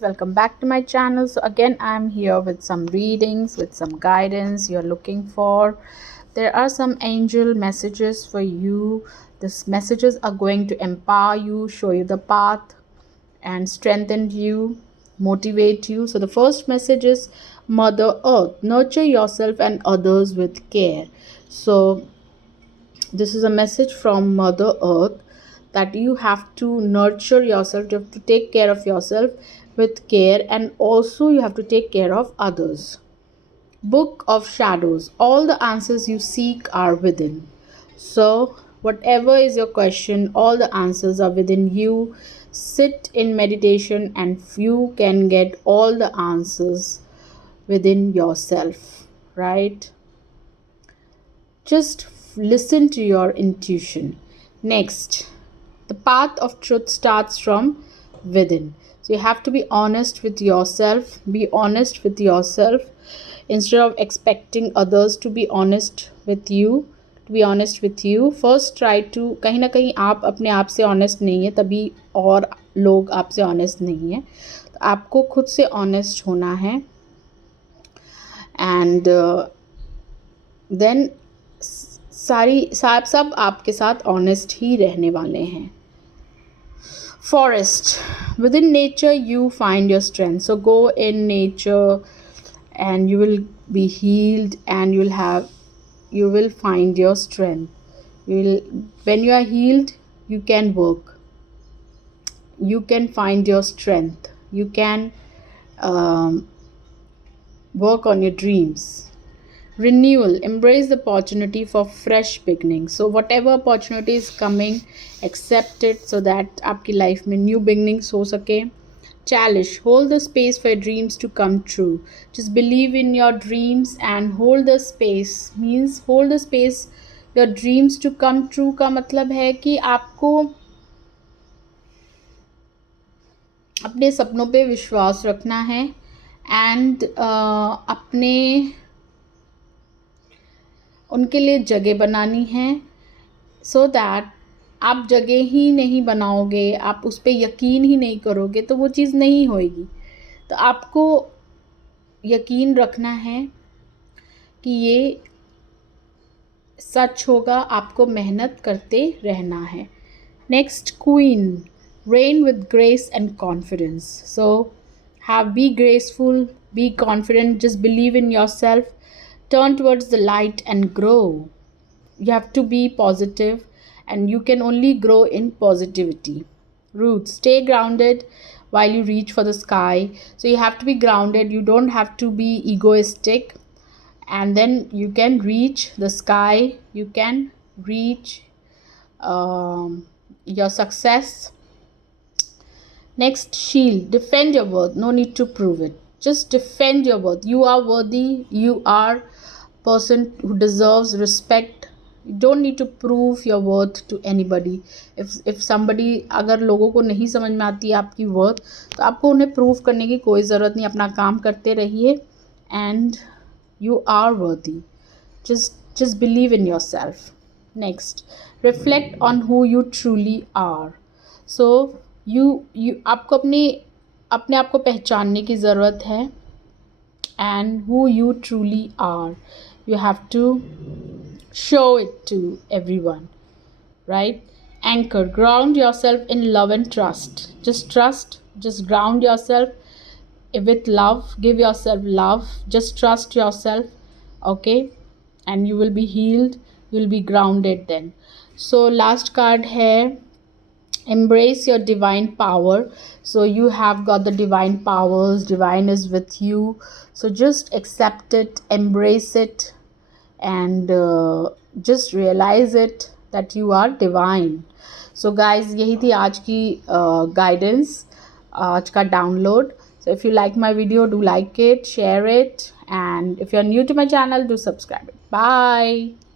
Welcome back to my channel. So again, I'm here with some readings, with some guidance you're looking for. There are some angel messages for you. These messages are going to empower you, show you the path, and strengthen you, motivate you. So the first message is Mother Earth, nurture yourself and others with care. So this is a message from Mother Earth that you have to nurture yourself, you have to take care of yourself with care, and also you have to take care of others. Book of Shadows, all the answers you seek are within. So whatever is your question, all the answers are within you. Sit in meditation and you can get all the answers within yourself, right? Just listen to your intuition. Next, the path of truth starts from within. So you have to be honest with yourself. Be honest with yourself instead of expecting others to be honest with you. To be honest with you, first try to, कहीं ना कहीं आप अपने आप से honest नहीं है, तभी और लोग आपसे honest नहीं है. तो आपको खुद से honest होना है. And then सब आपके साथ ऑनेस्ट ही रहने वाले हैं. Forest, within nature you find your strength. So go in nature and you will be healed, and you will find your strength. When you are healed, you can work, you can find your strength, you can work on your dreams. Renewal, embrace the opportunity for fresh beginning. So whatever opportunity is coming, accept it so that आपकी life में new beginnings हो सके. Challenge, hold the space for your dreams to come true. Just believe in your dreams and hold the space. Means hold the space your dreams to come true का मतलब है कि आपको अपने सपनों पे विश्वास रखना है and अपने उनके लिए जगह बनानी है. सो दैट आप जगह ही नहीं बनाओगे, आप उस पर यकीन ही नहीं करोगे तो वो चीज़ नहीं होएगी. तो आपको यकीन रखना है कि ये सच होगा, आपको मेहनत करते रहना है. Next, queen, reign with grace and confidence. So be graceful, be confident, just believe in yourself. Turn towards the light and grow. You have to be positive, and you can only grow in positivity. Roots, stay grounded while you reach for the sky. So you have to be grounded, you don't have to be egoistic, and then you can reach the sky, you can reach your success. Next, shield, defend your worth, no need to prove it, just defend your worth. You are worthy, you are person who deserves respect. You don't need to prove your worth to anybody. if somebody, अगर लोगों को नहीं समझ में आती है आपकी worth, तो आपको उन्हें प्रूव करने की कोई ज़रूरत नहीं. अपना काम करते रहिए and you are worthy. Just believe in yourself. Next, reflect on who you truly are. So आपको अपने आप को पहचानने की ज़रूरत है. And who you truly are, you have to show it to everyone, right? Anchor, ground yourself in love and trust. Just ground yourself with love. Give yourself love, just trust yourself, okay? And you will be healed, you will be grounded then. So last card hai, embrace your divine power. So you have got the divine powers, divine is with you. So just accept it, embrace it, and just realize it that you are divine. So guys, यही थी आज की guidance, आज का download. So if you like my video, do like it, share it, and if you are new to my channel, do subscribe it. Bye.